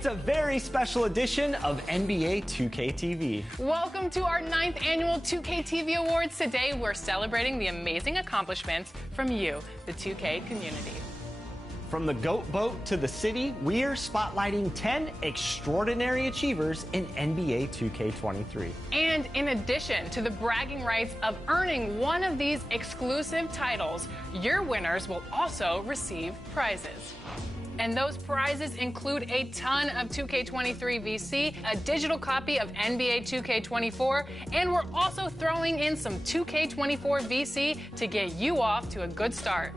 It's a very special edition of NBA 2K TV. Welcome to our 9th annual 2K TV Awards. Today, we're celebrating the amazing accomplishments from you, the 2K community. From the GOAT boat to the city, we're spotlighting 10 extraordinary achievers in NBA 2K23. And in addition to the bragging rights of earning one of these exclusive titles, your winners will also receive prizes. And those prizes include a ton of 2K23 VC, a digital copy of NBA 2K24, and we're also throwing in some 2K24 VC to get you off to a good start.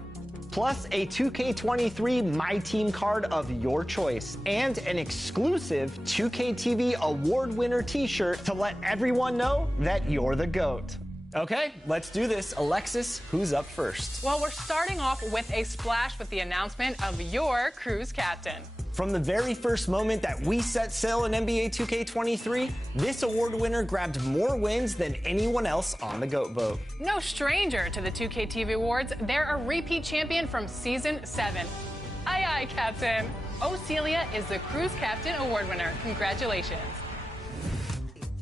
Plus a 2K23 My Team card of your choice and an exclusive 2K TV award winner t-shirt to let everyone know that you're the GOAT. Okay, let's do this. Alexis, who's up first? Well, we're starting off with a splash with the announcement of your cruise captain. From the very first moment that we set sail in NBA 2K23, this award winner grabbed more wins than anyone else on the GOAT boat. No stranger to the 2K TV Awards, they're a repeat champion from Season 7. Aye, aye, Captain. O'Celia is the Cruise Captain Award winner. Congratulations.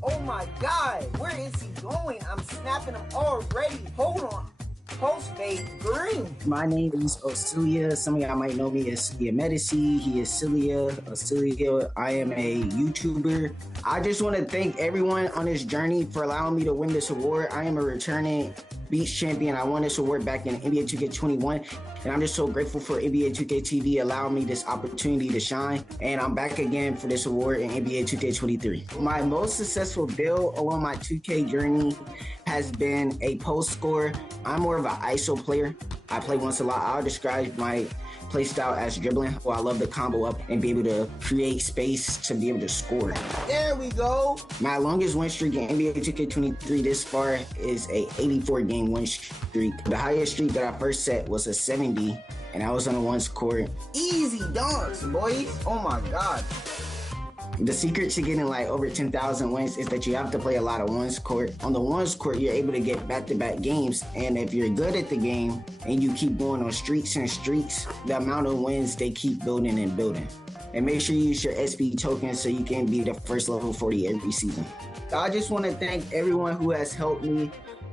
Oh my God, where is he going? I'm snapping him already. Hold on. Post fade green. My name is O'Celia. Some of y'all might know me as Celia Medici. He is Celia. O'Celia. I am a YouTuber. I just want to thank everyone on this journey for allowing me to win this award. I am a returning Beach champion. I won this award back in NBA 2K21, and I'm just so grateful for NBA 2K TV allowing me this opportunity to shine. And I'm back again for this award in NBA 2K23. My most successful build along my 2K journey has been a post scorer. I'm more of an ISO player. I play once a lot. I'll describe my play style as dribbling. Well, I love to combo up and be able to create space to be able to score. There we go. My longest win streak in NBA 2K23 this far is a 84-game win streak. The highest streak that I first set was a 70, and I was on a ones court. Easy dunks, boys. Oh my God. The secret to getting like over 10,000 wins is that you have to play a lot of ones court. On the ones court, you're able to get back-to-back games, and if you're good at the game and you keep going on streaks and streaks, the amount of wins, they keep building and building. And make sure you use your SB tokens so you can be the first level 40 every season. I just want to thank everyone who has helped me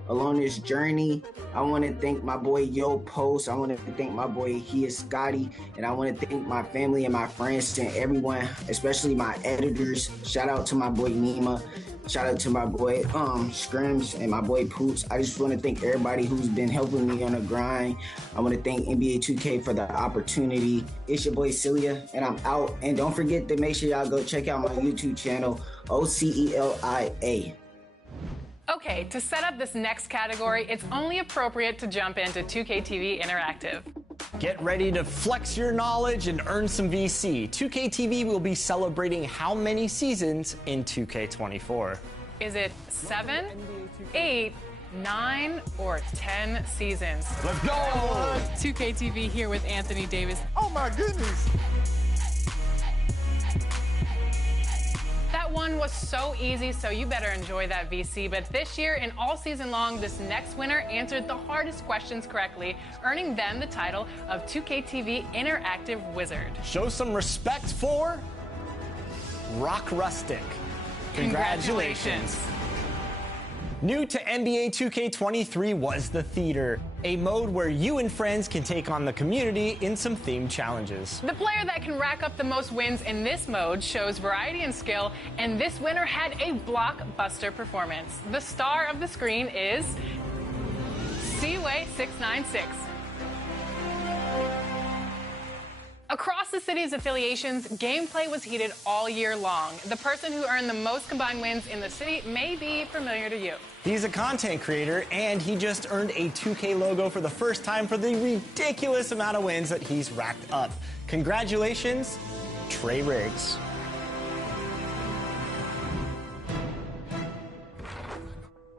along this journey. I want to thank my boy Yo Post. I want to thank my boy He is Scotty, and I want to thank my family and my friends and everyone, especially my editors. Shout out to my boy Nima. Shout out to my boy Scrims and my boy Poops. I just want to thank everybody who's been helping me on the grind. I want to thank NBA 2K for the opportunity. It's your boy Celia, and I'm out. And don't forget to make sure y'all go check out my YouTube channel, OCELIA. Okay, to set up this next category, it's only appropriate to jump into 2K TV Interactive. Get ready to flex your knowledge and earn some VC. 2K TV will be celebrating how many seasons in 2K24? Is it 7, 8, 9, or 10 seasons? Let's go! 2K TV here with Anthony Davis. Oh my goodness! That one was so easy, so you better enjoy that VC. But this year and all season long, this next winner answered the hardest questions correctly, earning them the title of 2K TV Interactive Wizard. Show some respect for Rock Rustic. Congratulations. New to NBA 2K23 was the Theater, a mode where you and friends can take on the community in some themed challenges. The player that can rack up the most wins in this mode shows variety and skill, and this winner had a blockbuster performance. The star of the screen is Seaway696. Across the city's affiliations, gameplay was heated all year long. The person who earned the most combined wins in the city may be familiar to you. He's a content creator, and he just earned a 2K logo for the first time for the ridiculous amount of wins that he's racked up. Congratulations, Trey Riggs.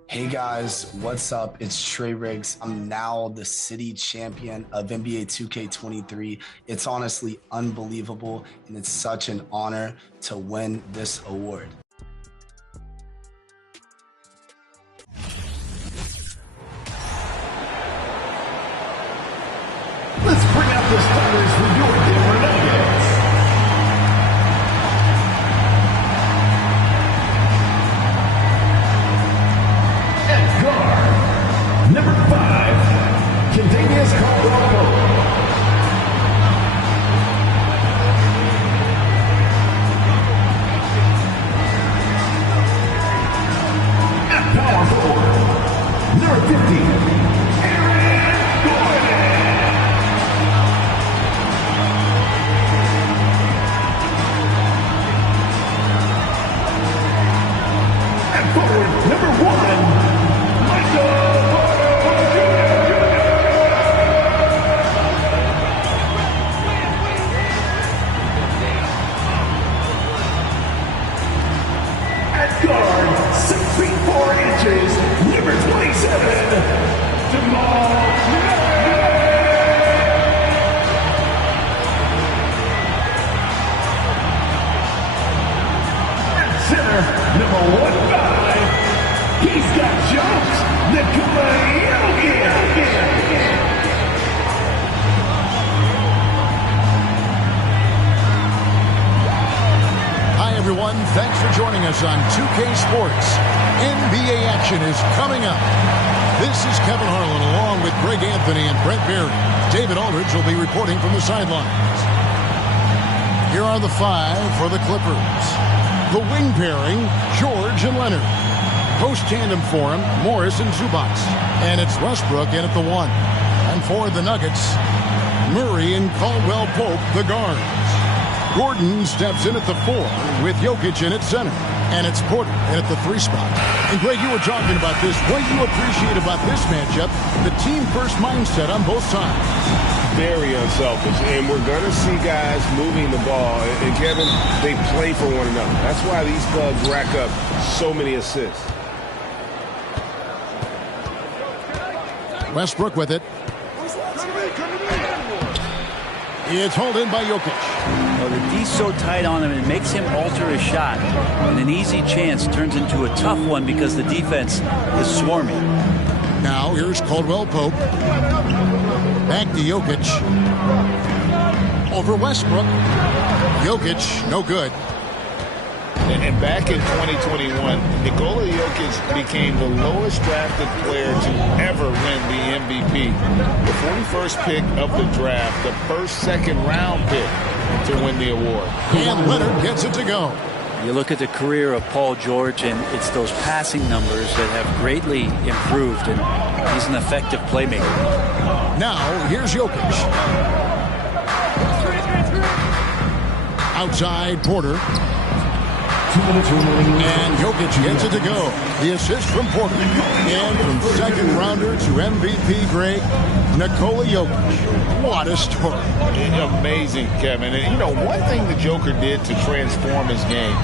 Hey guys, what's up? It's Trey Riggs. I'm now the city champion of NBA 2K23. It's honestly unbelievable, and it's such an honor to win this award. Let's bring out the starters for your Denver Nuggets. catches number 27, Jamal center, number 15. He's got jumps. Nikola Jokic. Hi, everyone. Thanks for joining us on 2K Sports. NBA action is coming up. This is Kevin Harlan along with Greg Anthony and Brent Barry. David Aldridge will be reporting from the sidelines. Here are the five for the Clippers. The wing pairing, George and Leonard. Post tandem for him, Morris and Zubac. And it's Westbrook in at the 1. And for the Nuggets, Murray and Caldwell Pope, the guards. Gordon steps in at the 4 with Jokic in at center. And it's Porter in at the 3 spot. And Greg, you were talking about this. What do you appreciate about this matchup? The team-first mindset on both sides. Very unselfish, and we're going to see guys moving the ball. And Kevin, they play for one another. That's why these clubs rack up so many assists. Westbrook with it. It's hauled in by Jokic. Well, the D's so tight on him, it makes him alter his shot. And an easy chance turns into a tough one because the defense is swarming. Now here's Caldwell Pope. Back to Jokic. Over Westbrook. Jokic, no good. And back in 2021, Nikola Jokic became the lowest drafted player to ever win the MVP. The 41st pick of the draft, the first second-round pick to win the award. And Leonard gets it to go. You look at the career of Paul George, and it's those passing numbers that have greatly improved, and he's an effective playmaker. Now, here's Jokic. Outside, Porter. And Jokic gets it to go. The assist from Porter. And from second rounder to MVP Greg, Nikola Jokic. What a story. Amazing, Kevin. And, you know, one thing the Joker did to transform his game,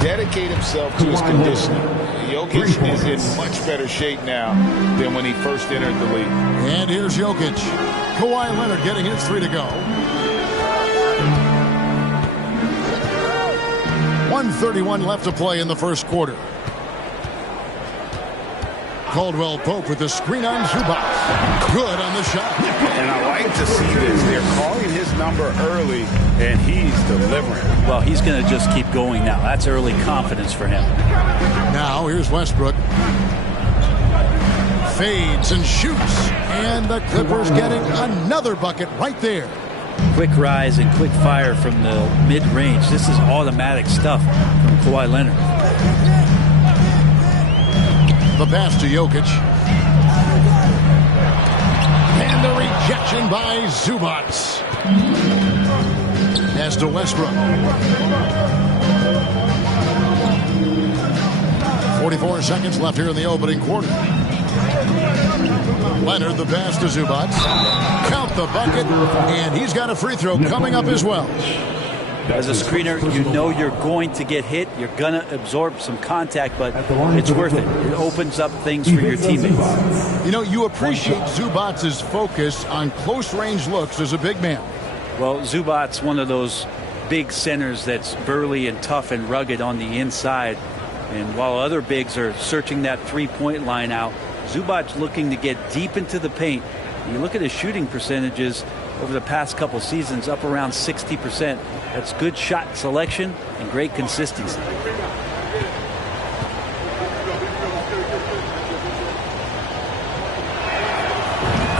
dedicate himself to his conditioning. Jokic is in much better shape now than when he first entered the league. And here's Jokic. Kawhi Leonard getting his 3 to go. 1:31 left to play in the first quarter. Caldwell Pope with the screen on Zubac. Good on the shot. And I like to see this. They're calling his number early, and he's delivering. Well, he's going to just keep going now. That's early confidence for him. Now, here's Westbrook. Fades and shoots. And the Clippers getting another bucket right there. Quick rise and quick fire from the mid-range. This is automatic stuff from Kawhi Leonard. The pass to Jokic. And the rejection by Zubac. Pass to Westbrook. 44 seconds left here in the opening quarter. Leonard, the pass to Zubac. Count the bucket, and he's got a free throw coming up as well. As a screener, you know you're going to get hit. You're going to absorb some contact, but it's worth it. It opens up things for your teammates. You know, you appreciate Zubac's focus on close-range looks as a big man. Well, Zubac's one of those big centers that's burly and tough and rugged on the inside. And while other bigs are searching that three-point line out, Zubac looking to get deep into the paint. You look at his shooting percentages over the past couple seasons, up around 60%. That's good shot selection and great consistency.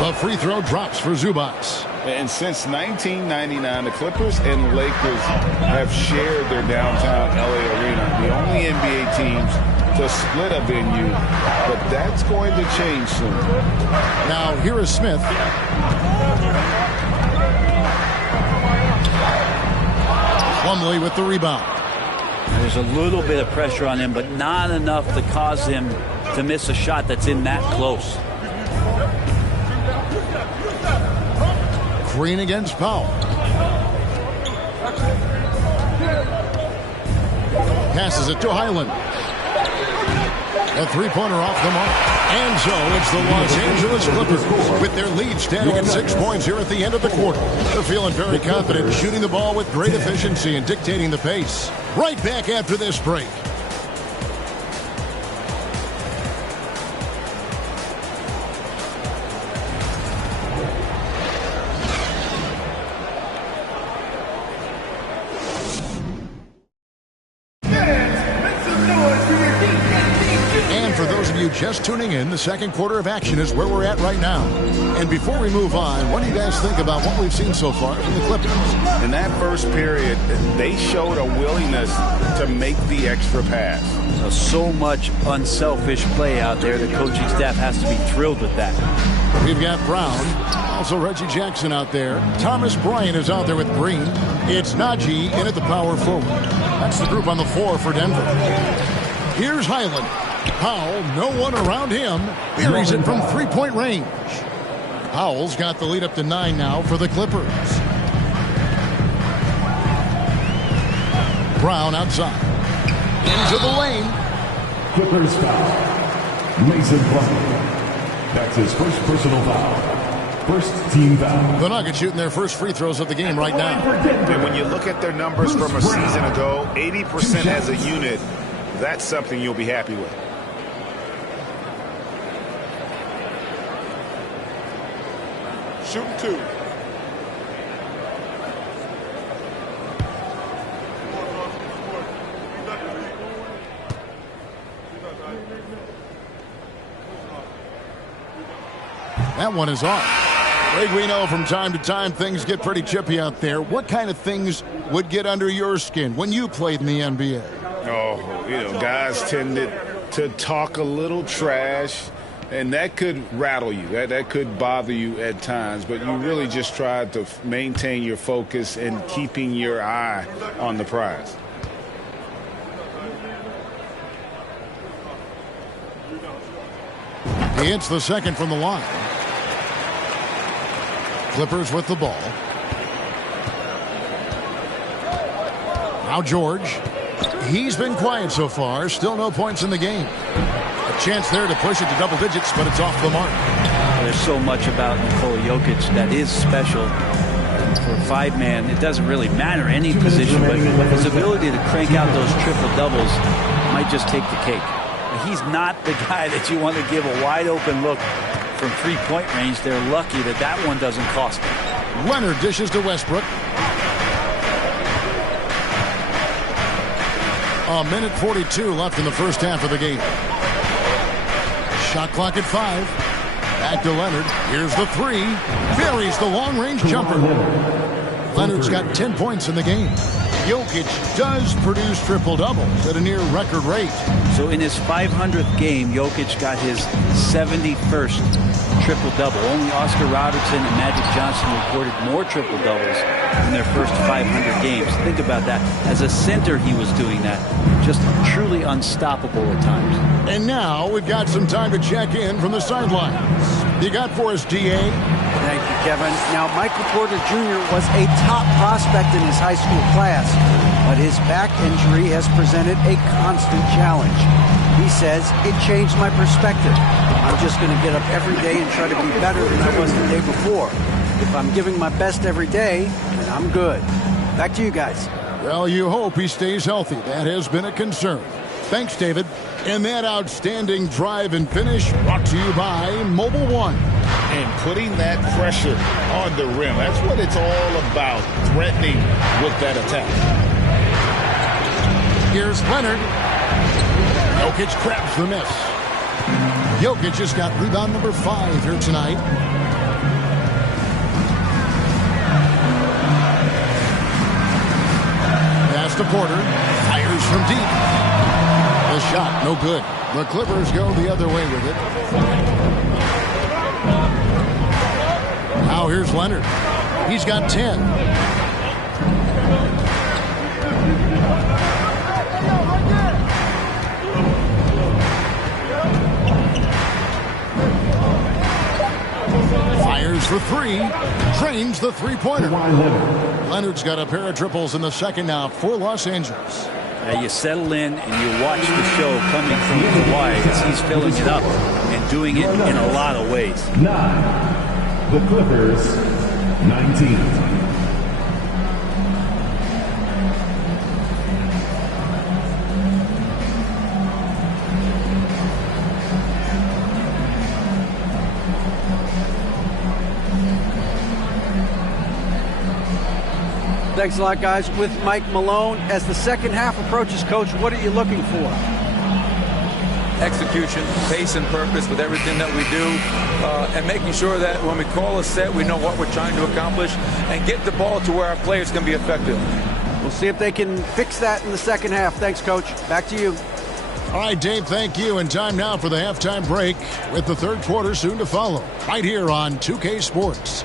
The free throw drops for Zubac. And since 1999, the Clippers and Lakers have shared their downtown LA arena. The only NBA teams to split a venue, but that's going to change soon. Now here is Smith. Plumlee with the rebound. There's a little bit of pressure on him, but not enough to cause him to miss a shot that's in that close. Green against Powell. Passes it to Highland. A three-pointer off the mark. And so it's the Los Angeles Clippers with their lead standing at 6 points here at the end of the quarter. They're feeling very confident, shooting the ball with great efficiency and dictating the pace. Right back after this break. Just tuning in, the second quarter of action is where we're at right now. And before we move on, what do you guys think about what we've seen so far from the Clippers? In that first period, they showed a willingness to make the extra pass. So much unselfish play out there. The coaching staff has to be thrilled with that. We've got Brown, also Reggie Jackson out there. Thomas Bryant is out there with Green. It's Najee in at the power forward. That's the group on the floor for Denver. Here's Highland. Powell, no one around him. Buries it from three-point range. Powell's got the lead up to 9 now for the Clippers. Brown outside. Into the lane. Clippers foul. Mason Plumlee. That's his first personal foul. First team foul. The Nuggets shooting their first free throws of the game right now. And when you look at their numbers from a season ago, 80% as a unit, that's something you'll be happy with. Shooting 2. That one is off. Greg, we know from time to time things get pretty chippy out there. What kind of things would get under your skin when you played in the NBA? Oh, guys tended to talk a little trash. And that could rattle you. That could bother you at times. But you really just try to maintain your focus and keeping your eye on the prize. He hits the second from the line. Clippers with the ball. Now George. He's been quiet so far. Still no points in the game. A chance there to push it to double digits, but it's off the mark. There's so much about Nikola Jokic that is special. For a 5-man, it doesn't really matter any position, but his ability to crank out those triple-doubles might just take the cake. He's not the guy that you want to give a wide-open look from three-point range. They're lucky that that one doesn't cost them. Leonard dishes to Westbrook. A minute 42 left in the first half of the game. Shot clock at 5. Back to Leonard. Here's the 3. Buries the long-range jumper. Leonard's got 10 points in the game. Jokic does produce triple-doubles at a near-record rate. So in his 500th game, Jokic got his 71st triple-double. Only Oscar Robertson and Magic Johnson recorded more triple-doubles in their first 500 games. Think about that. As a center, he was doing that. Just truly unstoppable at times. And now we've got some time to check in from the sidelines. You got for us, D.A.? Thank you, Kevin. Now, Michael Porter Jr. was a top prospect in his high school class, but his back injury has presented a constant challenge. He says, it changed my perspective. I'm just going to get up every day and try to be better than I was the day before. If I'm giving my best every day, then I'm good. Back to you guys. Well, you hope he stays healthy. That has been a concern. Thanks, David. And that outstanding drive and finish brought to you by Mobile One. And putting that pressure on the rim. That's what it's all about, threatening with that attack. Here's Leonard. Jokic grabs the miss. Jokic just got rebound number 5 here tonight. Pass to Porter. Fires from deep. The shot, no good. The Clippers go the other way with it. Now here's Leonard. He's got 10. Fires for 3. Drains the three-pointer. Leonard's got a pair of triples in the second now for Los Angeles. You settle in and you watch the show coming from Kawhi as he's filling it up and doing it in a lot of ways. 9. The Clippers, 19. Thanks a lot, guys. With Mike Malone, as the second half approaches, Coach, what are you looking for? Execution, pace and purpose with everything that we do, and making sure that when we call a set, we know what we're trying to accomplish and get the ball to where our players can be effective. We'll see if they can fix that in the second half. Thanks, Coach. Back to you. All right, Dave, thank you. And time now for the halftime break with the third quarter soon to follow right here on 2K Sports.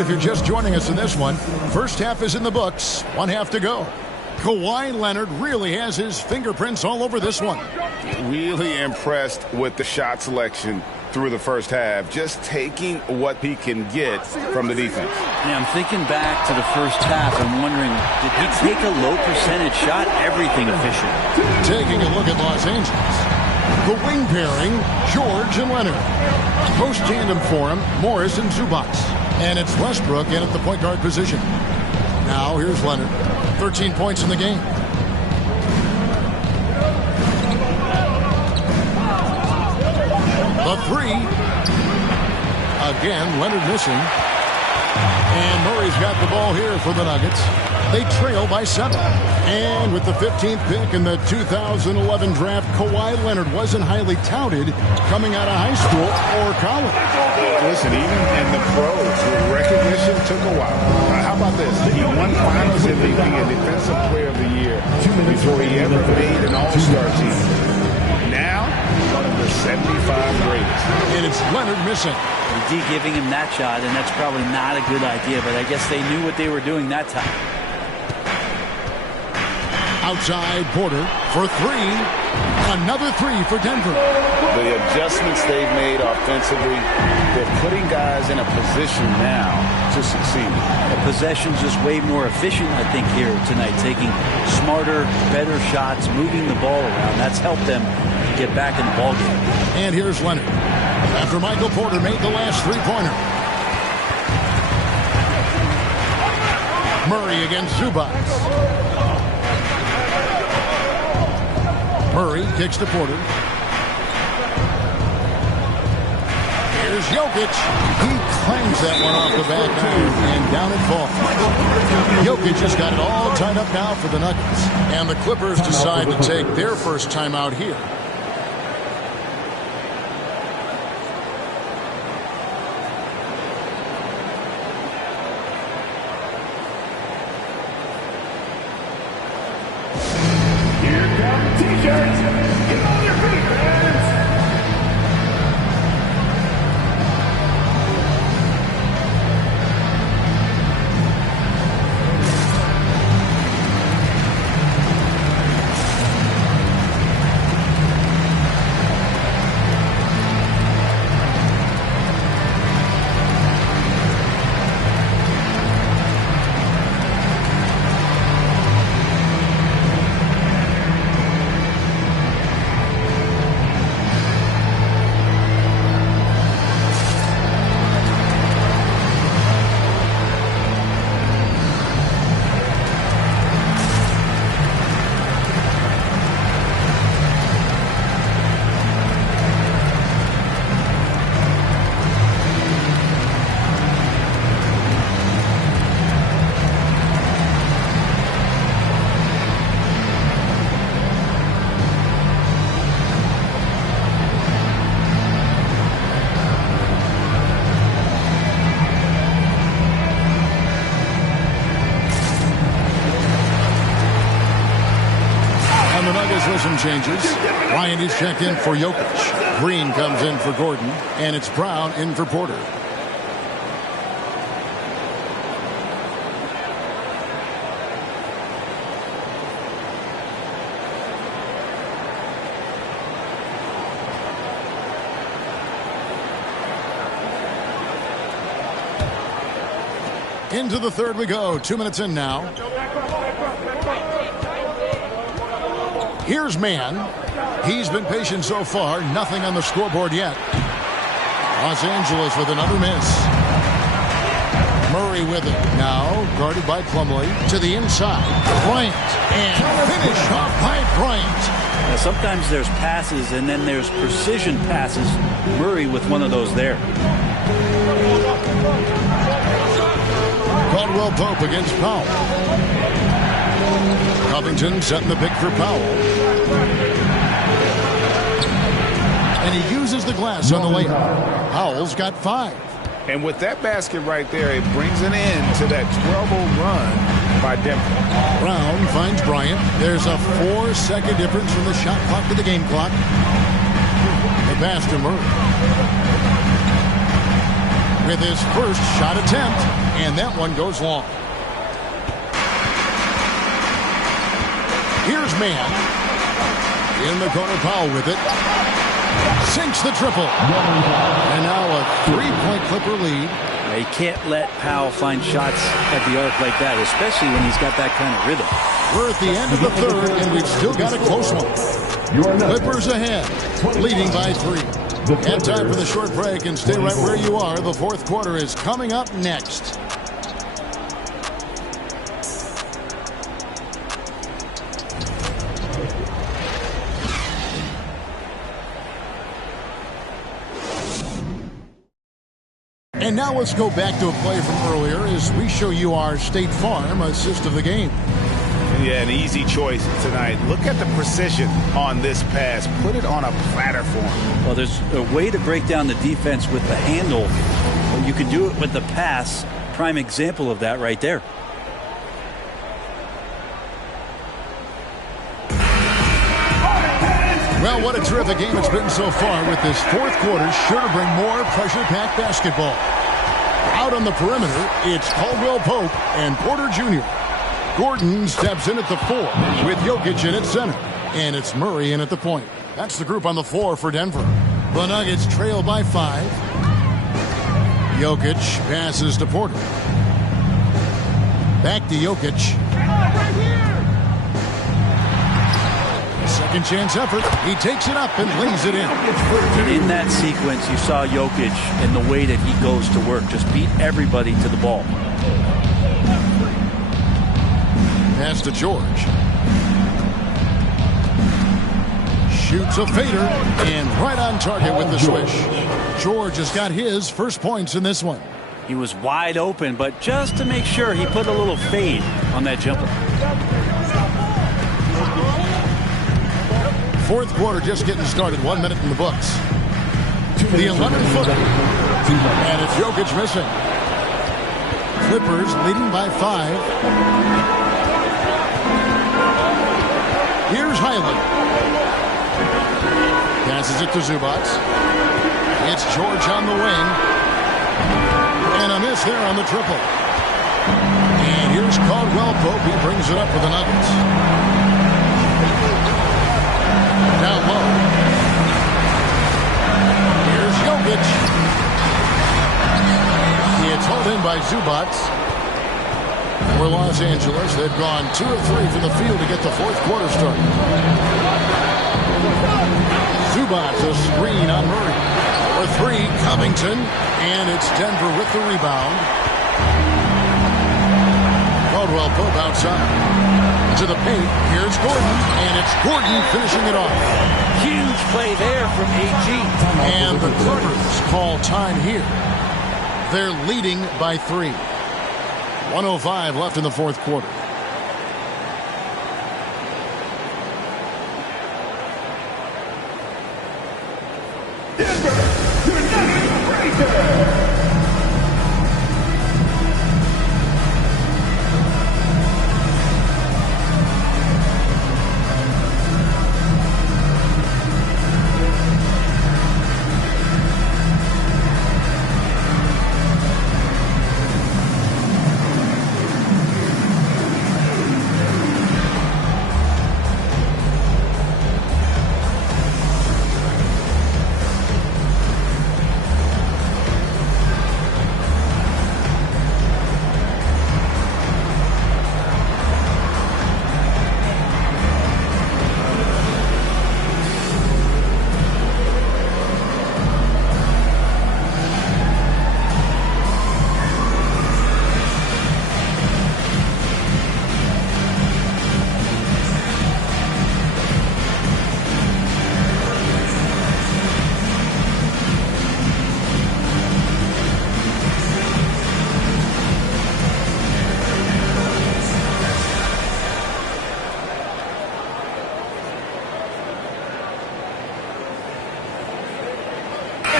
If you're just joining us in this one, first half is in the books, one half to go. Kawhi Leonard really has his fingerprints all over this one. Really impressed with the shot selection through the first half, just taking what he can get from the defense. Yeah, I'm thinking back to the first half. I'm wondering, did he take a low percentage shot? Everything efficient. Taking a look at Los Angeles. The wing pairing, George and Leonard. Post tandem for him, Morris and Zubac. And it's Westbrook in at the point guard position. Now here's Leonard. 13 points in the game. The three. Again, Leonard missing. And Murray's got the ball here for the Nuggets. They trail by 7. And with the 15th pick in the 2011 draft, Kawhi Leonard wasn't highly touted coming out of high school or college. Listen, even in the pros, recognition took a while. How about this? He won Finals MVP and Defensive Player of the Year before he ever made an All-Star team. Now, one of the 75 greatest. And it's Leonard missing. D giving him that shot, and that's probably not a good idea, but I guess they knew what they were doing that time. Outside Porter for 3. Another 3 for Denver. The adjustments they've made offensively, they're putting guys in a position now to succeed. The possession's just way more efficient, I think, here tonight. Taking smarter, better shots, moving the ball around. That's helped them get back in the ballgame. And here's Leonard. After Michael Porter made the last three-pointer. Murray against Zubac. Murray kicks to Porter. Here's Jokic. He clangs that one off the back iron, and down it falls. Jokic just got it all tied up now for the Nuggets. And the Clippers decide to take their first timeout here. changes. Bryant is checked in for Jokic. Green comes in for Gordon. And it's Brown in for Porter. Into the third we go. 2 minutes in now. Here's Mann. He's been patient so far. Nothing on the scoreboard yet. Los Angeles with another miss. Murray with it. Now guarded by Plumlee. To the inside. Bryant. And finish off by Bryant. Now, sometimes there's passes and then there's precision passes. Murray with one of those there. Caldwell Pope against Powell. Covington setting the pick for Powell. And he uses the glass on the layup. Powell's got 5. And with that basket right there, it brings an end to that 12-0 run by Denver. Brown finds Bryant. There's a 4-second difference from the shot clock to the game clock. The pass to Murray. With his first shot attempt, and that one goes long. Here's Mann. In the corner, Powell with it. Sinks the triple. And now a 3-point Clipper lead. You can't let Powell find shots at the arc like that, especially when he's got that kind of rhythm. We're at the end of the third, and we've still got a close one. Clippers ahead, leading by 3. And time for the short break, and stay right where you are. The fourth quarter is coming up next. And now let's go back to a play from earlier as we show you our State Farm assist of the game. Yeah, an easy choice tonight. Look at the precision on this pass. Put it on a platter for him. Well, there's a way to break down the defense with the handle. You can do it with the pass. Prime example of that right there. Well, what a terrific game it's been so far, with this fourth quarter sure to bring more pressure-packed basketball. Out on the perimeter, it's Caldwell Pope and Porter Jr. Gordon steps in at the 4 with Jokic in at center. And it's Murray in at the point. That's the group on the floor for Denver. The Nuggets trail by 5. Jokic passes to Porter. Back to Jokic. Second chance effort. He takes it up and lays it in. In that sequence, you saw Jokic and the way that he goes to work. Just beat everybody to the ball. Pass to George. Shoots a fader and right on target with the swish. George has got his first points in this one. He was wide open, but just to make sure, he put a little fade on that jumper. Fourth quarter just getting started. 1 minute in the books. The 11-footer. And it's Jokic missing. Clippers leading by 5. Here's Highland. Passes it to Zubac. It's George on the wing. And a miss there on the triple. And here's Caldwell Pope. He brings it up for the Nuggets. Down low. Here's Jokic. It's hauled in by Zubac. For Los Angeles, they've gone 2 of 3 from the field to get the fourth quarter started. Zubac, a screen on Murray. For 3, Covington. And it's Denver with the rebound. Caldwell Pope outside. To the paint. Here's Gordon. And it's Gordon finishing it off. Huge play there from AG. And the Clippers call time here. They're leading by 3. 1:05 left in the fourth quarter.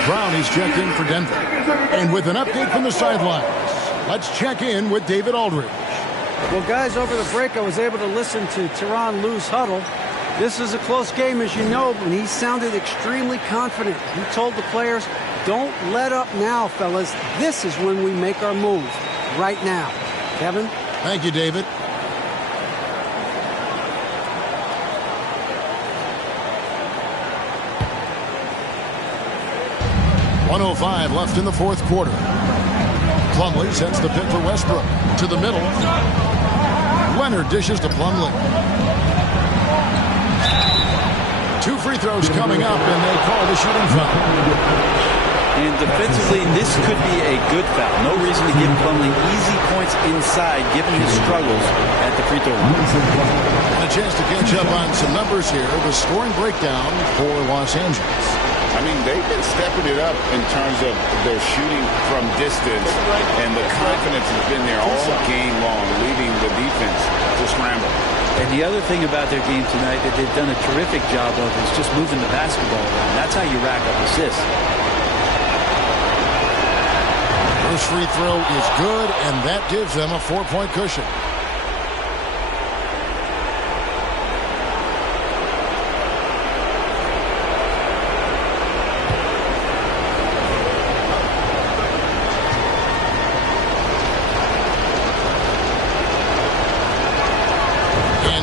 Brown is checked in for Denver. And with an update from the sidelines, let's check in with David Aldridge. Well, guys, over the break, I was able to listen to Tyronn Lue's huddle. This is a close game, as you know, and he sounded extremely confident. He told the players, don't let up now, fellas. This is when we make our move, right now. Kevin? Thank you, David. .105 left in the fourth quarter. Plumlee sets the pick for Westbrook. To the middle. Leonard dishes to Plumlee. 2 free throws coming up, and they call the shooting foul. And defensively, this could be a good foul. No reason to give Plumlee easy points inside, given his struggles at the free throw line. And a chance to catch up on some numbers here. The scoring breakdown for Los Angeles. I mean, they've been stepping it up in terms of their shooting from distance, and the confidence has been there all game long, leading the defense to scramble. And the other thing about their game tonight that they've done a terrific job of is just moving the basketball around. That's how you rack up assists. First free throw is good, and that gives them a 4-point cushion.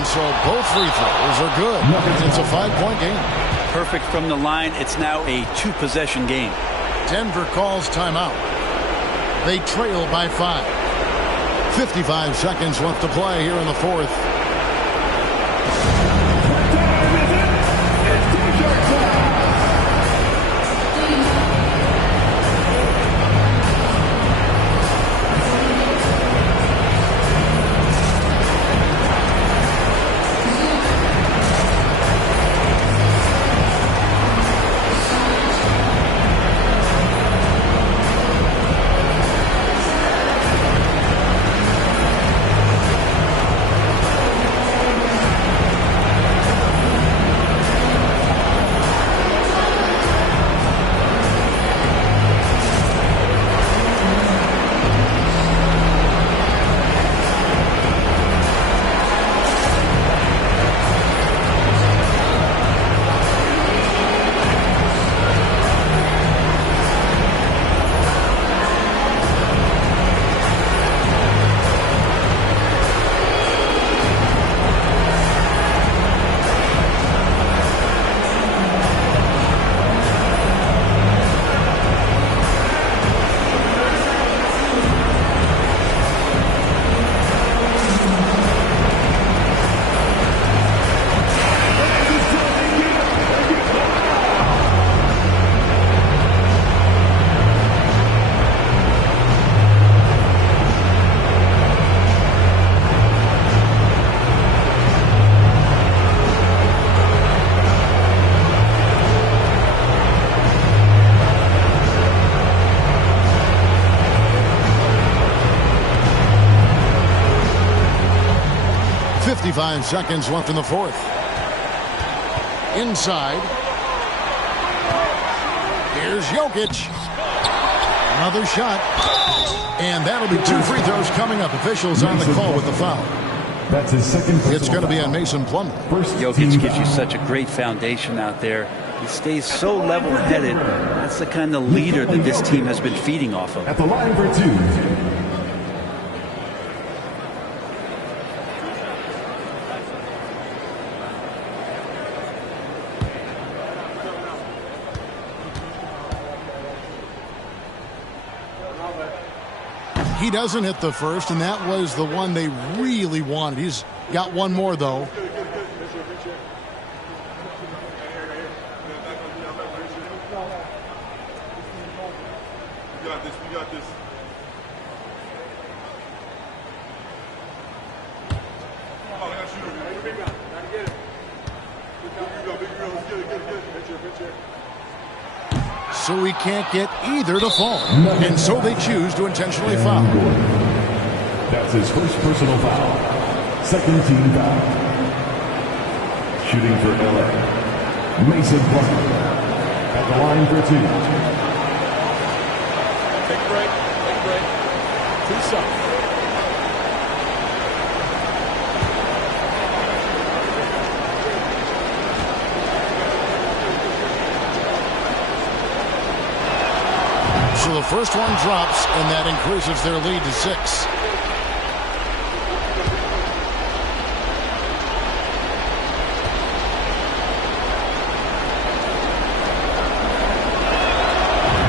So both free throws are good. It's a 5-point game. Perfect from the line. It's now a 2-possession game. Denver calls timeout. They trail by 5. 55 seconds left to play here in the fourth. .5 seconds left in the fourth. Inside. Here's Jokic. Another shot. And that'll be 2 free throws coming up. Officials on the call with the foul. That's his second. It's going to be on Mason Plumlee. Jokic gives you such a great foundation out there. He stays so level-headed. That's the kind of leader that this team has been feeding off of. At the line for 2. He doesn't hit the first, and that was the one they really wanted. He's got one more, though. We got this. Oh, I got to shoot him. Big guy. Gotta get it. Big girl. Let's get it. Pitcher. So he can't get either to fall. And so they choose to intentionally foul. That's his first personal foul. Second team foul. Shooting for LA, Mason Plumlee. At the line for 2. Big break. Big break. 2-7. So the first one drops, and that increases their lead to 6.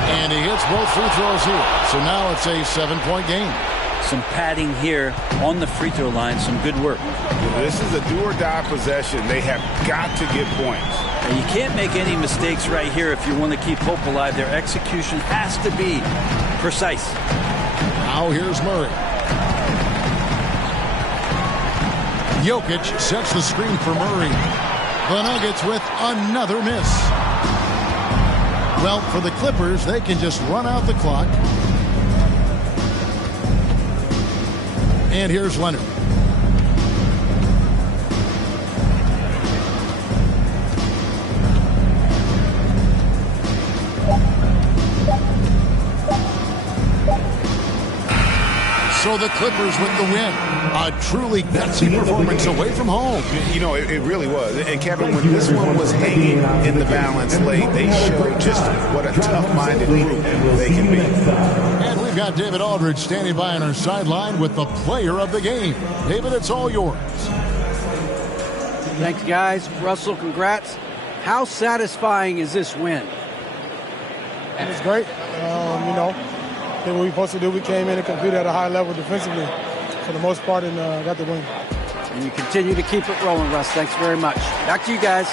And he hits both free throws here. So now it's a 7-point game. Some padding here on the free throw line. Some good work. This is a do-or-die possession. They have got to get points. And you can't make any mistakes right here if you want to keep hope alive. Their execution has to be precise. Now here's Murray. Jokic sets the screen for Murray. The Nuggets with another miss. Well, for the Clippers, they can just run out the clock. And here's Leonard. So the Clippers with the win. A truly gutsy performance away from home. You know, it really was. And Kevin, when this one was hanging in the balance late, they showed just what a tough-minded group they can be. And we've got David Aldridge standing by on our sideline with the player of the game. David, it's all yours. Thanks, guys. Russell, congrats. How satisfying is this win? It was great. You know, did what we were supposed to do. We came in and competed at a high level defensively for the most part and got the win. And you continue to keep it rolling, Russ. Thanks very much. Back to you guys.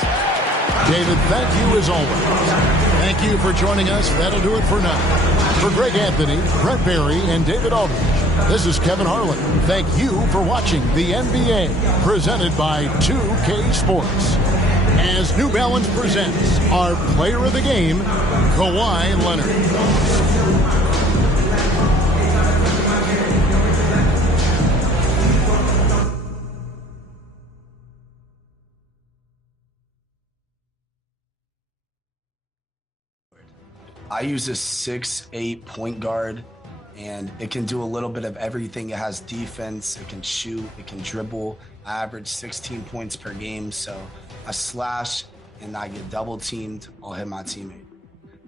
David, thank you as always. Thank you for joining us. That'll do it for now. For Greg Anthony, Brent Barry, and David Aldridge, this is Kevin Harlan. Thank you for watching the NBA, presented by 2K Sports. As New Balance presents our player of the game, Kawhi Leonard. I use a 6'8" point guard, and it can do a little bit of everything. It has defense, it can shoot, it can dribble. I average 16 points per game, so I slash and I get double teamed, I'll hit my teammate.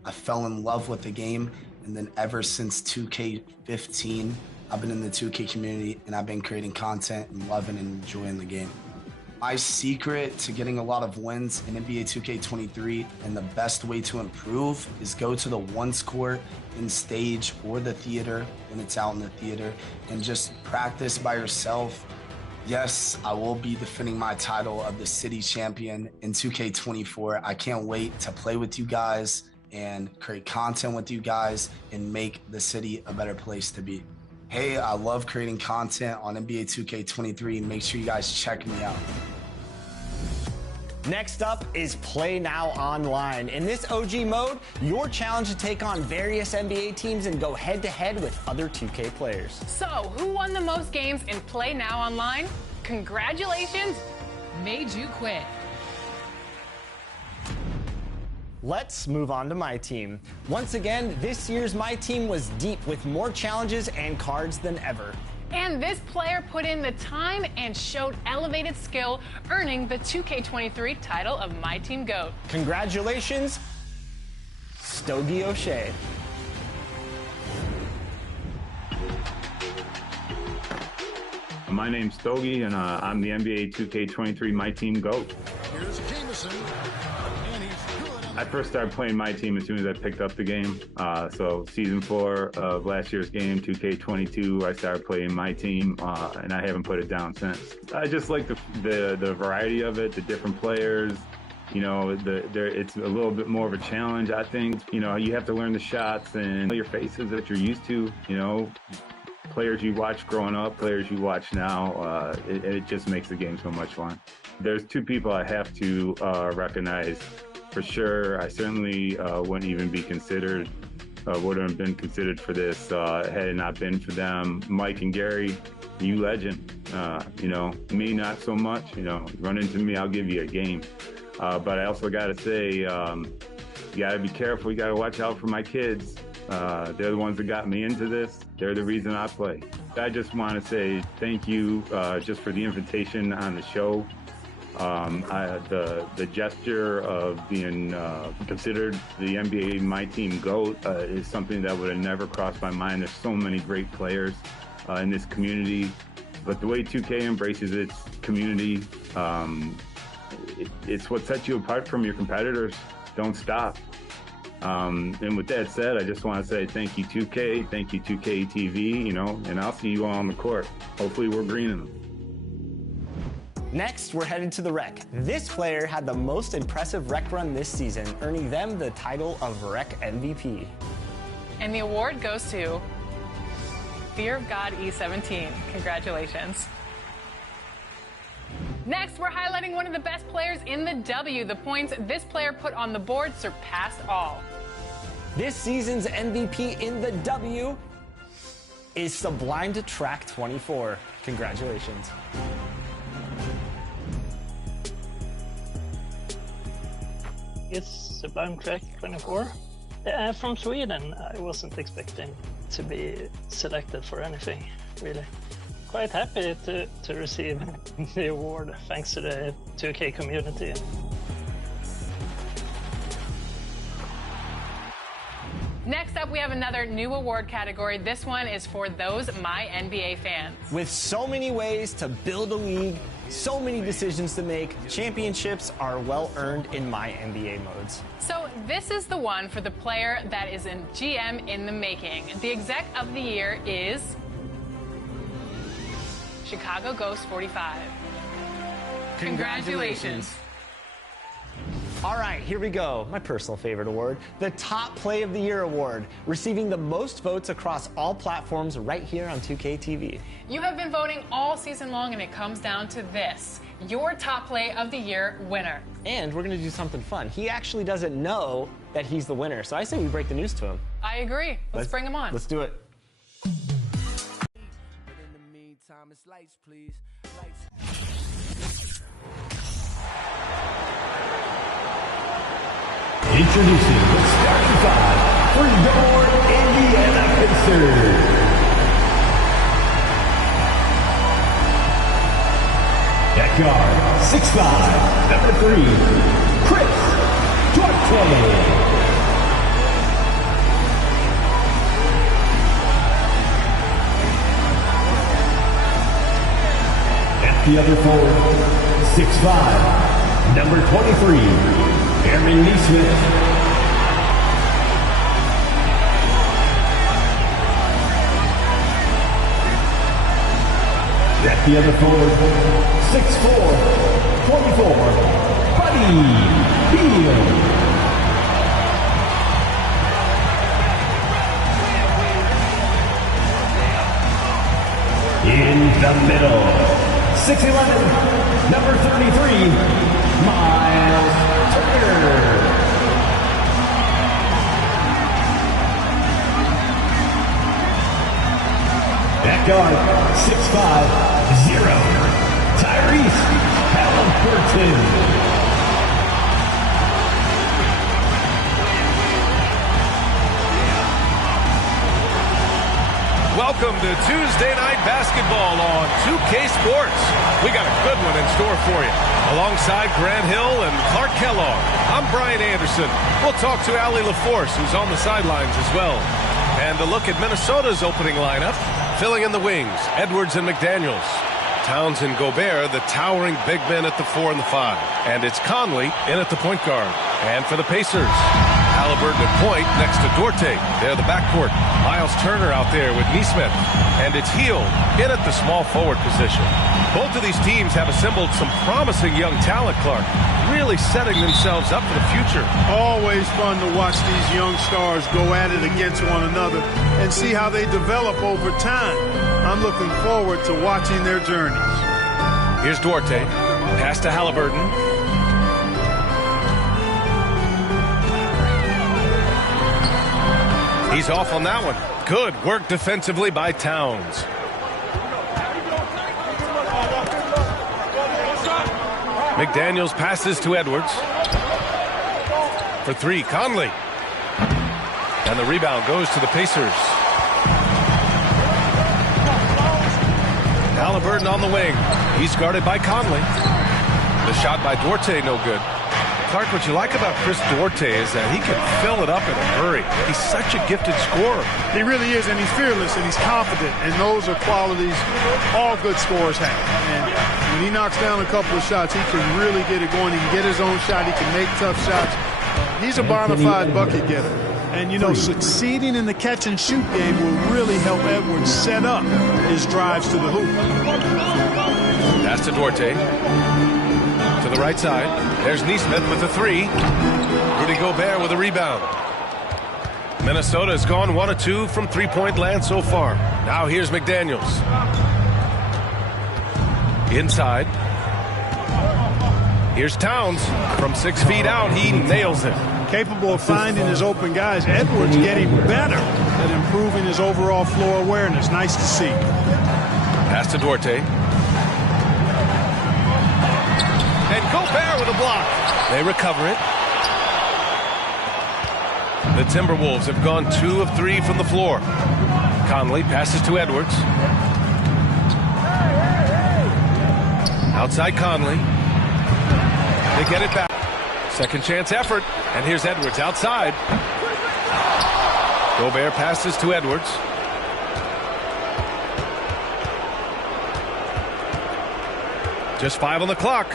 I fell in love with the game, and then ever since 2K15, I've been in the 2K community, and I've been creating content and loving and enjoying the game. My secret to getting a lot of wins in NBA 2K23 and the best way to improve is go to the once court in stage or the theater when it's out in the theater and just practice by yourself. Yes, I will be defending my title of the city champion in 2K24. I can't wait to play with you guys and create content with you guys and make the city a better place to be. Hey, I love creating content on NBA 2K23. Make sure you guys check me out. Next up is Play Now Online. In this OG mode, you're challenged to take on various NBA teams and go head-to-head with other 2K players. So, who won the most games in Play Now Online? Congratulations, made you quit. Let's move on to My Team. Once again, this year's My Team was deep with more challenges and cards than ever. And this player put in the time and showed elevated skill, earning the 2K23 title of My Team GOAT. Congratulations, Stogie O'Shea. My name's Stogie, and I'm the NBA 2K23 My Team GOAT. Here's Jameson. I first started playing My Team as soon as I picked up the game. So season 4 of last year's game, 2K22, I started playing My Team, and I haven't put it down since. I just like the variety of it, the different players. You know, it's a little bit more of a challenge, I think. You know, you have to learn the shots and your faces that you're used to, you know. Players you watch growing up, players you watch now, it just makes the game so much fun. There's 2 people I have to recognize. For sure, I certainly wouldn't even be considered, wouldn't have been considered for this had it not been for them. Mike and Gary, you legend. You know, me not so much. You know, run into me, I'll give you a game. But I also got to say, you got to be careful. You got to watch out for my kids. They're the ones that got me into this. They're the reason I play. I just want to say thank you just for the invitation on the show. The gesture of being considered the NBA My Team GOAT is something that would have never crossed my mind. There's so many great players in this community, but the way 2K embraces its community, it's what sets you apart from your competitors. Don't stop. And with that said, I just want to say thank you 2K, thank you 2K TV, and I'll see you all on the court. Hopefully we're greening them. Next, we're headed to the Rec. This player had the most impressive Rec run this season, earning them the title of Rec MVP. And the award goes to Fear of God E17. Congratulations. Next, we're highlighting one of the best players in the W. The points this player put on the board surpassed all. This season's MVP in the W is Sublime to Track 24. Congratulations. It's Sublime Track 24. From Sweden. I wasn't expecting to be selected for anything, really. Quite happy to receive the award thanks to the 2K community. Next up, we have another new award category. This one is for those My NBA fans. With so many ways to build a league, so many decisions to make, championships are well earned in My NBA modes. So this is the one for the player that is a GM in the making. The exec of the year is Chicago Ghost 45. Congratulations. All right, here we go. My personal favorite award, the Top Play of the Year award, receiving the most votes across all platforms right here on 2K TV. You have been voting all season long, and it comes down to this: your Top Play of the Year winner. And we're going to do something fun. He actually doesn't know that he's the winner, so I say we break the news to him. I agree. Let's bring him on. Let's do it. Introducing the starting five for your Indiana Pacers. At guard, 6'5", number 3, Chris Duarte. At the other forward, 6'5", number 23, Aaron Nesmith. At the other forward, 6'4", 24, Buddy Hield. In the middle, 6'11", number 33, Miles Turner. At guard, 6'5", 0, Tyrese Halliburton. Welcome to Tuesday Night Basketball on 2K Sports. We got a good one in store for you. Alongside Grant Hill and Clark Kellogg, I'm Brian Anderson. We'll talk to Allie LaForce, who's on the sidelines as well. And a look at Minnesota's opening lineup. Filling in the wings, Edwards and McDaniels. Towns and Gobert, the towering big men at the 4 and the 5. And it's Conley in at the point guard. And for the Pacers, Halliburton at point next to Duarte. They're the backcourt. Miles Turner out there with Nesmith. And it's Hield in at the small forward position. Both of these teams have assembled some promising young talent, Clark. Really setting themselves up for the future. Always fun to watch these young stars go at it against one another and see how they develop over time. I'm looking forward to watching their journeys. Here's Duarte. Pass to Halliburton. He's off on that one. Good work defensively by Towns. McDaniels passes to Edwards. For 3, Conley. And the rebound goes to the Pacers. Halliburton on the wing. He's guarded by Conley. The shot by Duarte, no good. Clark, what you like about Chris Duarte is that he can fill it up in a hurry. He's such a gifted scorer. He really is, and he's fearless, and he's confident, and those are qualities all good scorers have. And when he knocks down a couple of shots, he can really get it going. He can get his own shot. He can make tough shots. He's a bona fide bucket getter. And, you know, succeeding in the catch-and-shoot game will really help Edwards set up his drives to the hoop. Pass to Duarte. To the right side. There's Nesmith with the three. Rudy Gobert with a rebound. Minnesota has gone 1 of 2 from three-point land so far. Now here's McDaniels. Inside. Here's Towns. From 6 feet out, he nails it. Capable of finding his open guys. Edwards getting better at improving his overall floor awareness. Nice to see. Pass to Duarte. And Gobert with a block. They recover it. The Timberwolves have gone 2 of 3 from the floor. Conley passes to Edwards. Outside Conley. They get it back. Second chance effort. And here's Edwards outside. Gobert passes to Edwards. Just 5 on the clock.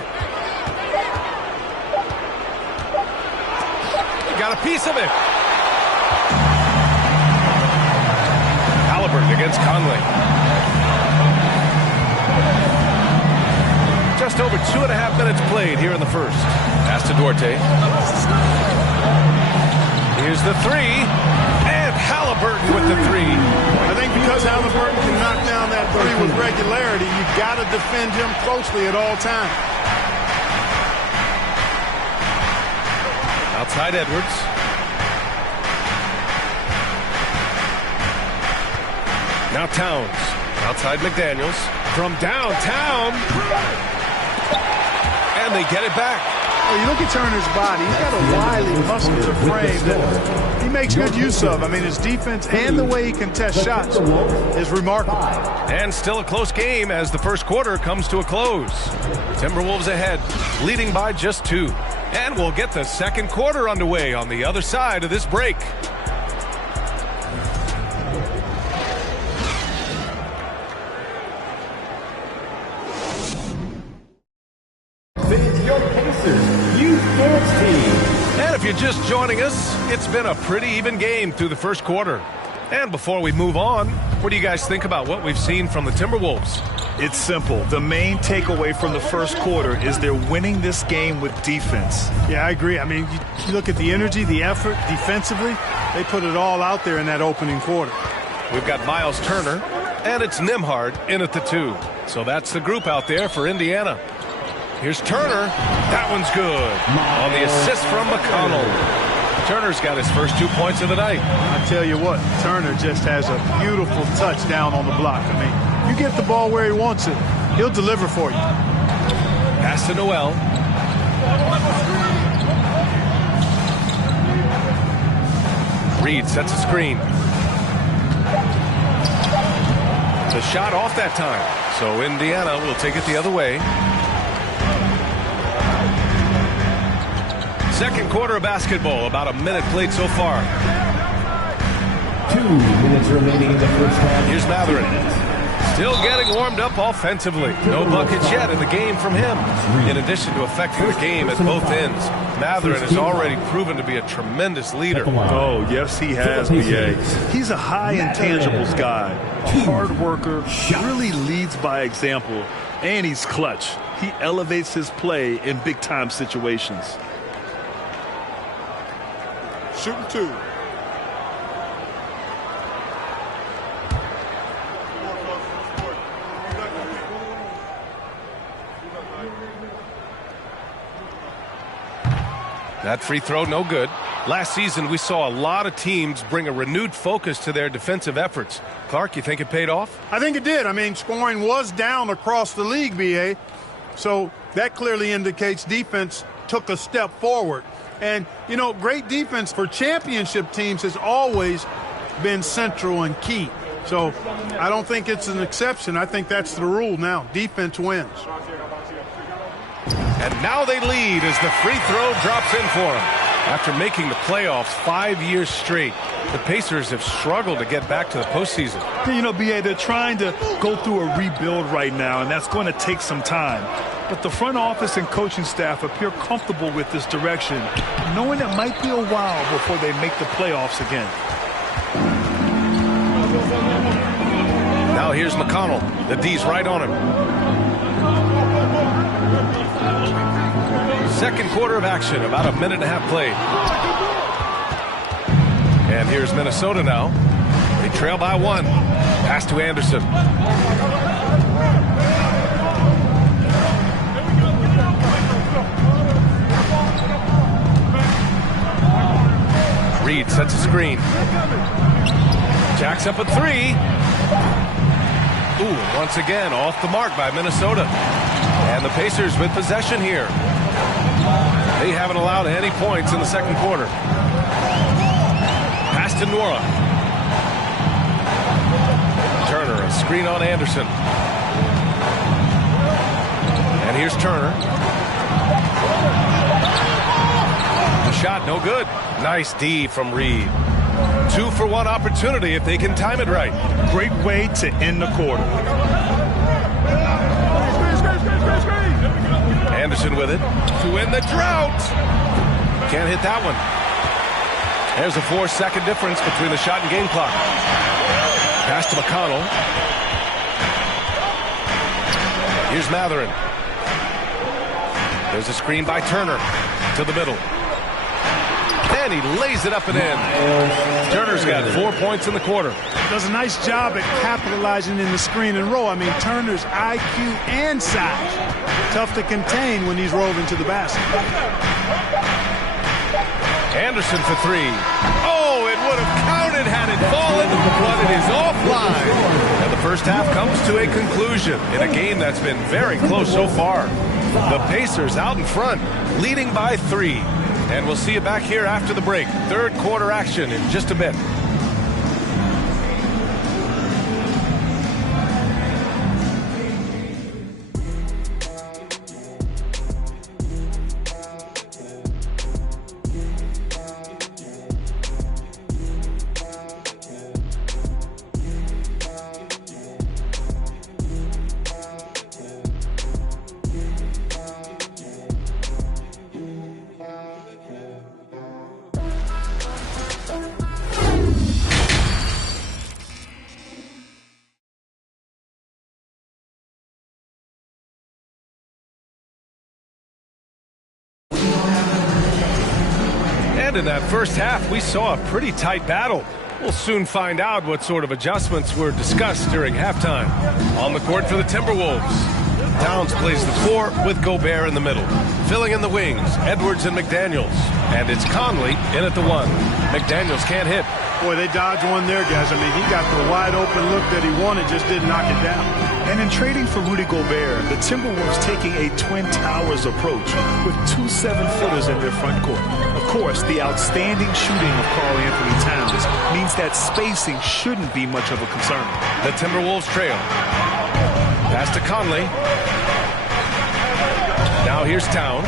He got a piece of it. Halliburton against Conley. Just over 2.5 minutes played here in the first. Pass to Duarte. Here's the three. And Halliburton with the three. I think because Halliburton can knock down that three with regularity, you got to defend him closely at all times. Outside Edwards. Now Towns. Outside McDaniels. From downtown. And they get it back. Well, you look at Turner's body. He's got a wily, muscular frame that he makes good use of. I mean, his defense and the way he contests shots is remarkable. And still a close game as the first quarter comes to a close. Timberwolves ahead, leading by just 2. And we'll get the second quarter underway on the other side of this break. Your Pacers Youth Sports Team. And if you're just joining us, it's been a pretty even game through the first quarter. And before we move on, what do you guys think about what we've seen from the Timberwolves? It's simple. The main takeaway from the first quarter is they're winning this game with defense. Yeah, I agree. I mean, you look at the energy, the effort defensively, they put it all out there in that opening quarter. We've got Miles Turner, and it's Nembhard in at the 2. So that's the group out there for Indiana. Here's Turner. That one's good. On the assist from McConnell. Turner's got his first 2 points of the night. I tell you what, Turner just has a beautiful touch down on the block. I mean, you get the ball where he wants it, he'll deliver for you. Pass to Noel. Reed sets a screen. The shot off that time. So Indiana will take it the other way. Second quarter of basketball, about a minute played so far. 2 minutes remaining in the first half. Here's Mathurin. Still getting warmed up offensively. No buckets yet in the game from him. In addition to affecting the game at both ends, Mathurin has already proven to be a tremendous leader. Oh, yes, he has, B.A. He's a high intangibles guy, a hard worker, really leads by example, and he's clutch. He elevates his play in big-time situations. Shooting 2. That free throw, no good. Last season, we saw a lot of teams bring a renewed focus to their defensive efforts. Clark, you think it paid off? I think it did. I mean, scoring was down across the league, B.A. So that clearly indicates defense took a step forward. And, you know, great defense for championship teams has always been central and key. So I don't think it's an exception. I think that's the rule now. Defense wins. And now they lead as the free throw drops in for them. After making the playoffs 5 years straight, the Pacers have struggled to get back to the postseason. You know, B.A., they're trying to go through a rebuild right now, and that's going to take some time. But the front office and coaching staff appear comfortable with this direction, knowing it might be a while before they make the playoffs again. Now here's McConnell. The D's right on him. Second quarter of action, about a minute and a half played. And here's Minnesota now. They trail by 1. Pass to Anderson. Reed sets a screen. Jacks up a 3. Ooh, once again, off the mark by Minnesota. And the Pacers with possession here. They haven't allowed any points in the second quarter. Pass to Nora. Turner, a screen on Anderson. And here's Turner. The shot, no good. Nice D from Reed. 2-for-1 opportunity if they can time it right. Great way to end the quarter. Anderson with it to end the drought. Can't hit that one. There's a 4-second difference between the shot and game clock. Pass to McConnell. Here's Matherin. There's a screen by Turner to the middle. And he lays it up and in. Turner's got 4 points in the quarter. Does a nice job at capitalizing in the screen and roll. I mean, Turner's IQ and size. Tough to contain when he's rolled into the basket. Anderson for 3. Oh, it would have counted had it fallen, but it is offline. And the first half comes to a conclusion in a game that's been very close so far. The Pacers out in front, leading by 3. And we'll see you back here after the break. Third quarter action in just a bit. In that first half, we saw a pretty tight battle. We'll soon find out what sort of adjustments were discussed during halftime. On the court for the Timberwolves, Towns plays the 4 with Gobert in the middle. Filling in the wings, Edwards and McDaniels. And it's Conley in at the 1. McDaniels can't hit. Boy, they dodged one there, guys. I mean, he got the wide open look that he wanted, just didn't knock it down. And in trading for Rudy Gobert, the Timberwolves taking a Twin Towers approach with 2 7-footers in their front court. Of course, the outstanding shooting of Karl-Anthony Towns means that spacing shouldn't be much of a concern. The Timberwolves trail. Pass to Conley. Now here's Towns.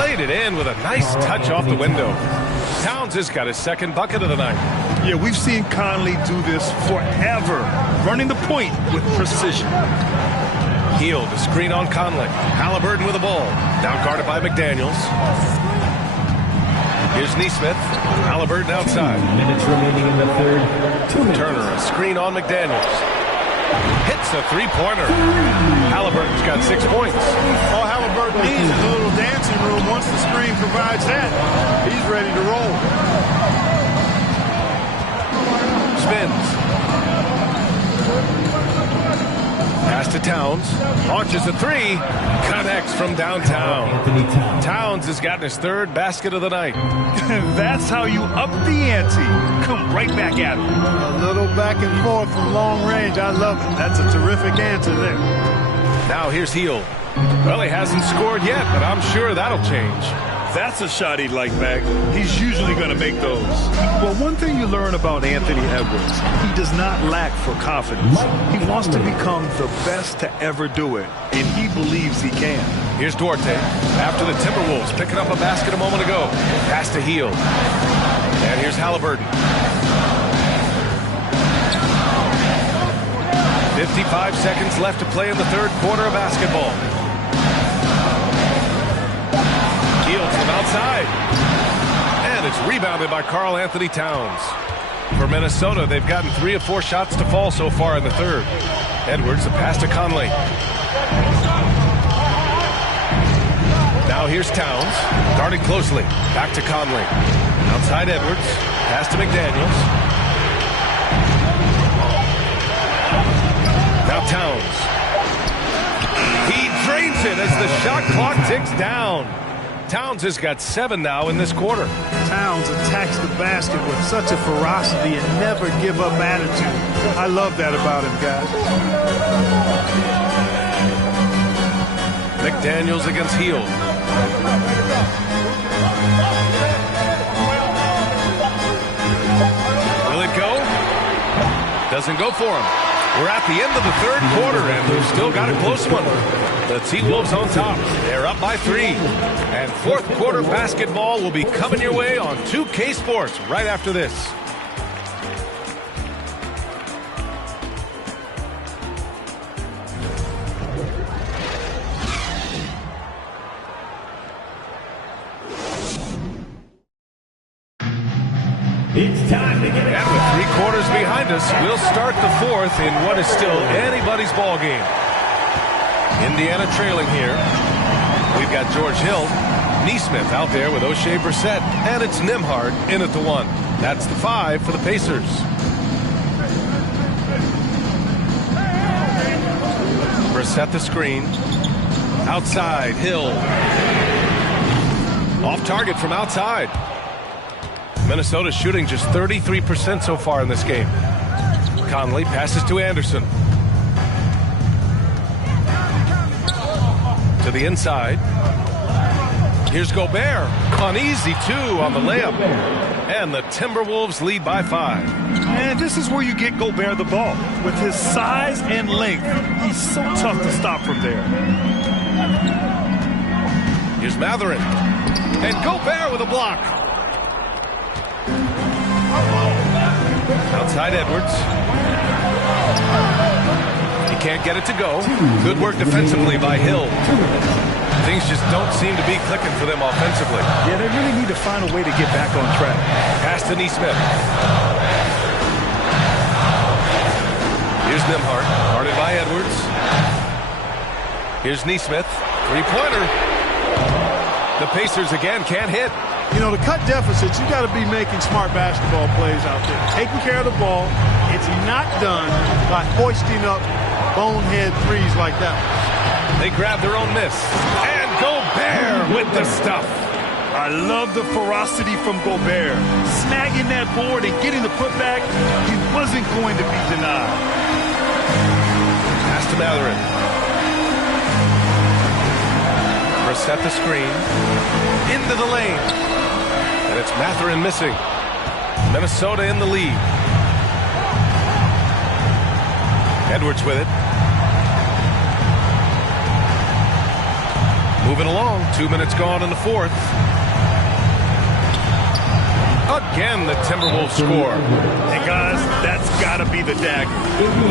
Laid it in with a nice touch off the window. Towns has got his second bucket of the night. Yeah, we've seen Conley do this forever, running the point with precision. Hield, a screen on Conley. Halliburton with the ball. Now guarded by McDaniels. Here's Nesmith. Halliburton outside. Minutes remaining in the third. 2 minutes. Turner, a screen on McDaniels. Hits a 3-pointer. Halliburton's got 6 points. All Halliburton needs is a little dancing room. Once the screen provides that, he's ready to roll. Spins. Pass to Towns. Launches a 3. Connects from downtown. Towns has gotten his 3rd basket of the night. That's how you up the ante. Come right back at him. A little back and forth from long range. I love it. That's a terrific answer there. Now here's Hield. Well, he hasn't scored yet, but I'm sure that'll change. That's a shot he'd like back. He's usually going to make those. Well, one thing you learn about Anthony Edwards, he does not lack for confidence. He wants to become the best to ever do it, and he believes he can. Here's Duarte after the Timberwolves picking up a basket a moment ago. Pass to Hield. And here's Halliburton. 55 seconds left to play in the third quarter of basketball. Hield from outside. And it's rebounded by Karl Anthony Towns. For Minnesota, they've gotten 3 of 4 shots to fall so far in the third. Edwards, the pass to Conley. Now here's Towns, guarding closely. Back to Conley. Outside Edwards. Pass to McDaniels. Now Towns. He drains it as the shot clock ticks down. Towns has got 7 now in this quarter. Towns attacks the basket with such a ferocity and never give up attitude. I love that about him, guys. McDaniels against Hield. Will it go? Doesn't go for him. We're at the end of the third quarter, and we've still got a close one. The T-Wolves on top. They're up by 3. And fourth quarter basketball will be coming your way on 2K Sports right after this. It's time to get it. And with 3 quarters behind us, we'll start the fourth in what is still anybody's ball game. Indiana trailing here. We've got George Hill, Neesmith out there with O'Shea Brissett, and it's Nembhard in at the 1. That's the 5 for the Pacers. Brissett the screen. Outside, Hill. Off target from outside. Minnesota shooting just 33% so far in this game. Conley passes to Anderson. To the inside. Here's Gobert. On easy 2 on the layup. And the Timberwolves lead by 5. And this is where you get Gobert the ball. With his size and length, he's so tough to stop from there. Here's Mathurin. And Gobert with a block. Outside Edwards. He can't get it to go. Good work defensively by Hill. Things just don't seem to be clicking for them offensively. Yeah, they really need to find a way to get back on track. Pass to Neesmith. Here's Nembhard, guarded by Edwards. Here's Neesmith. 3-pointer. The Pacers again can't hit. You know, to cut deficits, you got to be making smart basketball plays out there. Taking care of the ball. It's not done by hoisting up bonehead threes like that. They grab their own miss. And Gobert with the stuff. I love the ferocity from Gobert. Snagging that board and getting the putback, he wasn't going to be denied. Pass to Mathurin. Brissett the screen. Into the lane. And it's Mathurin missing. Minnesota in the lead. Edwards with it. Moving along. 2 minutes gone in the fourth. Again, the Timberwolves score. Hey, guys, that's got to be the dagger.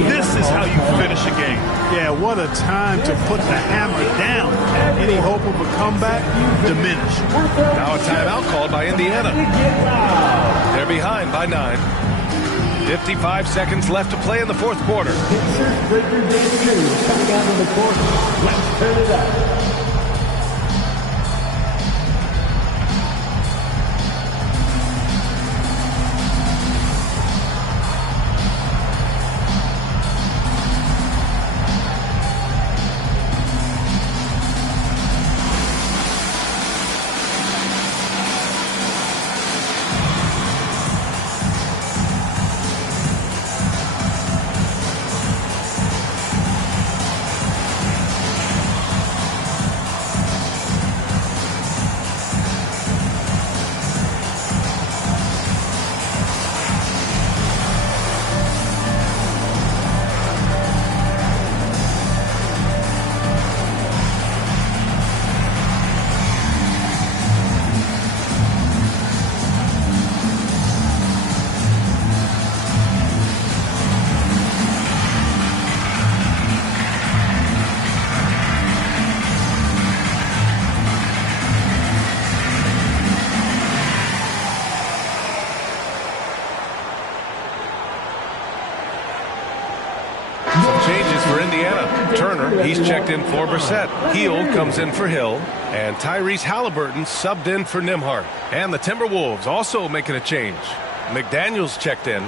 This is how you finish a game. Yeah, what a time to put the hammer down. Any hope of a comeback diminished. Now a timeout called by Indiana. They're behind by 9. 55 seconds left to play in the fourth quarter. Pacers breaker Danny Green coming out of the court. Let's turn it up. Turner, he's checked in for Brissett. Hield comes in for Hill. And Tyrese Halliburton subbed in for Nembhard. And the Timberwolves also making a change. McDaniels checked in.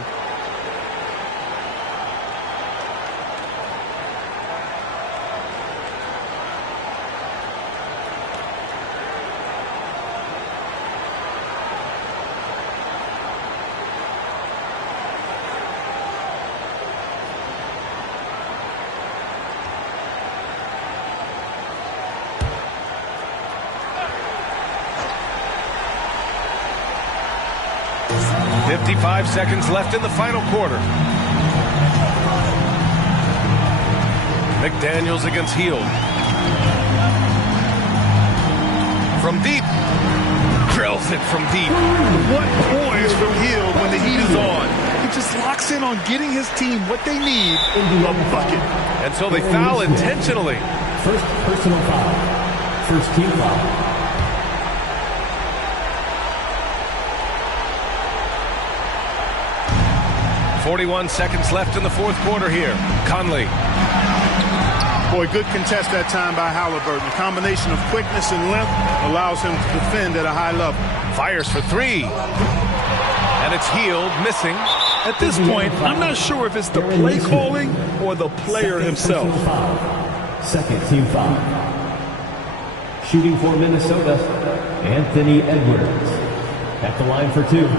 .55 seconds left in the final quarter. McDaniels against Hield. From deep. Drills it from deep. What poise from Hield when the heat is on. He just locks in on getting his team what they need, a bucket. And so they foul intentionally. First personal foul. First team foul. 41 seconds left in the fourth quarter here. Conley. Boy, good contest that time by Halliburton. A combination of quickness and length allows him to defend at a high level. Fires for three. And it's Hield missing. At this point, I'm not sure if it's the play calling or the player himself. Second team foul. Shooting for Minnesota, Anthony Edwards. At the line for two.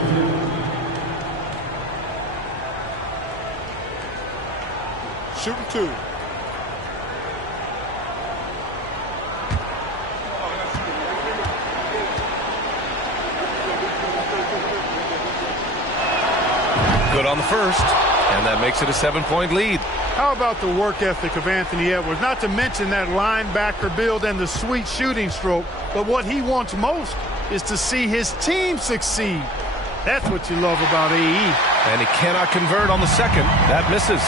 Shooting two. Good on the first, and that makes it a 7-point lead. How about the work ethic of Anthony Edwards? Not to mention that linebacker build and the sweet shooting stroke, but what he wants most is to see his team succeed. That's what you love about AE. And he cannot convert on the second. That misses.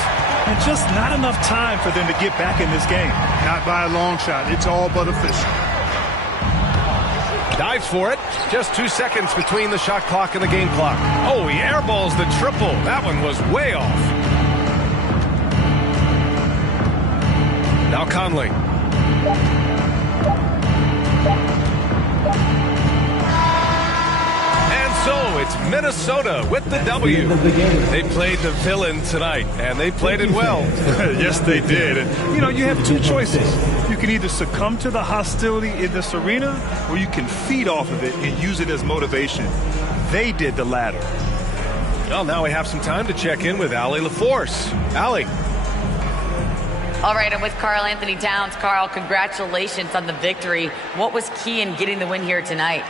And just not enough time for them to get back in this game. Not by a long shot. It's all but official. Dives for it. Just 2 seconds between the shot clock and the game clock. Oh, he airballs the triple. That one was way off. Now Conley. So it's Minnesota with the W. They played the villain tonight, and they played it well. Yes, they did. And, you know, you have two choices. You can either succumb to the hostility in this arena, or you can feed off of it and use it as motivation. They did the latter. Well, now we have some time to check in with Allie LaForce. Allie. All right, I'm with Karl Anthony Towns. Karl, congratulations on the victory. What was key in getting the win here tonight?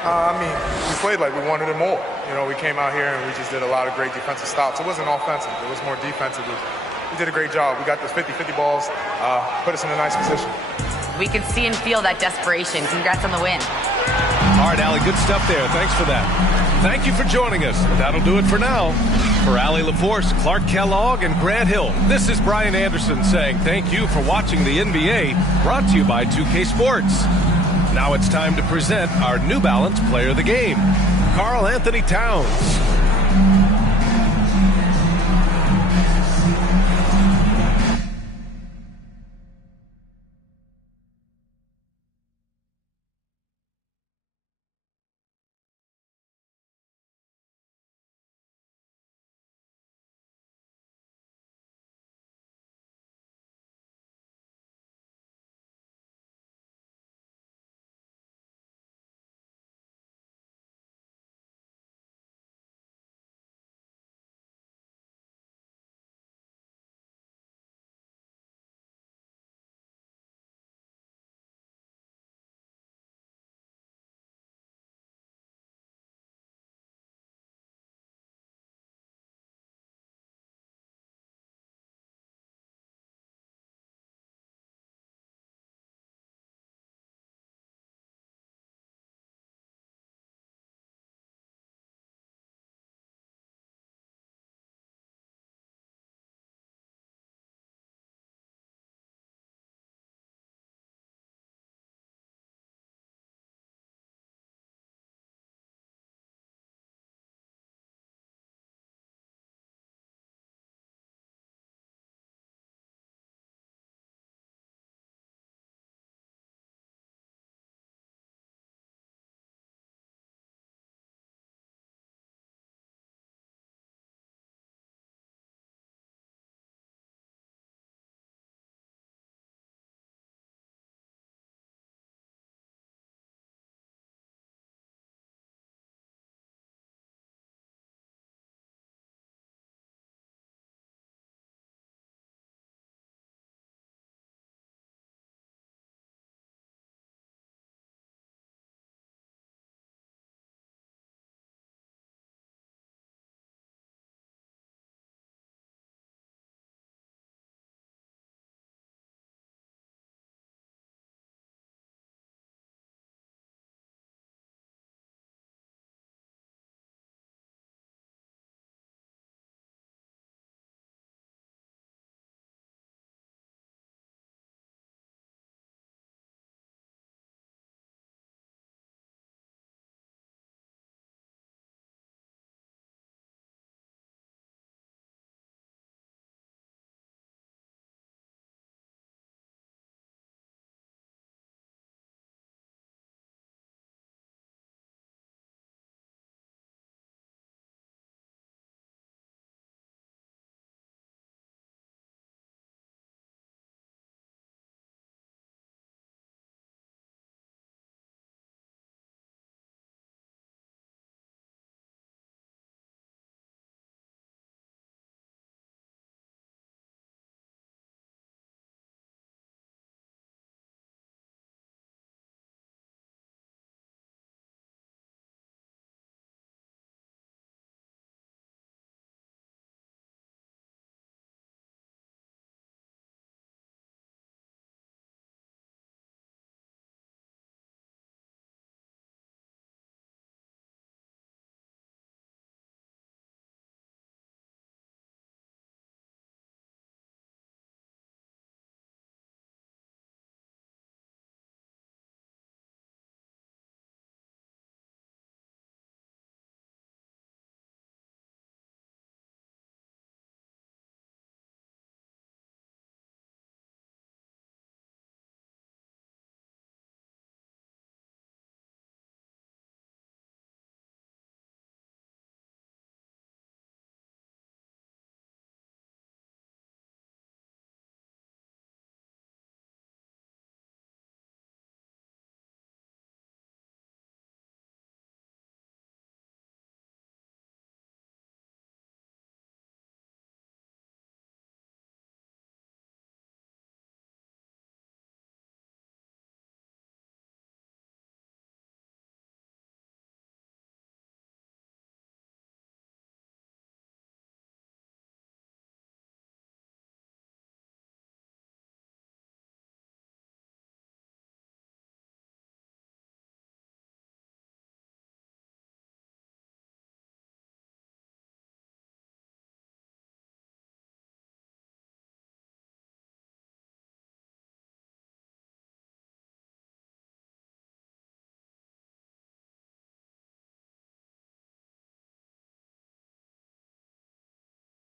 We played like we wanted it more. You know, we came out here and we just did a lot of great defensive stops. It wasn't offensive. It was more defensive. We did a great job. We got those 50-50 balls, put us in a nice position. We can see and feel that desperation. Congrats on the win. All right, Allie, good stuff there. Thanks for that. Thank you for joining us. That'll do it for now. For Allie LaForce, Clark Kellogg, and Grant Hill, this is Brian Anderson saying thank you for watching the NBA, brought to you by 2K Sports. Now it's time to present our New Balance Player of the Game, Karl Anthony Towns.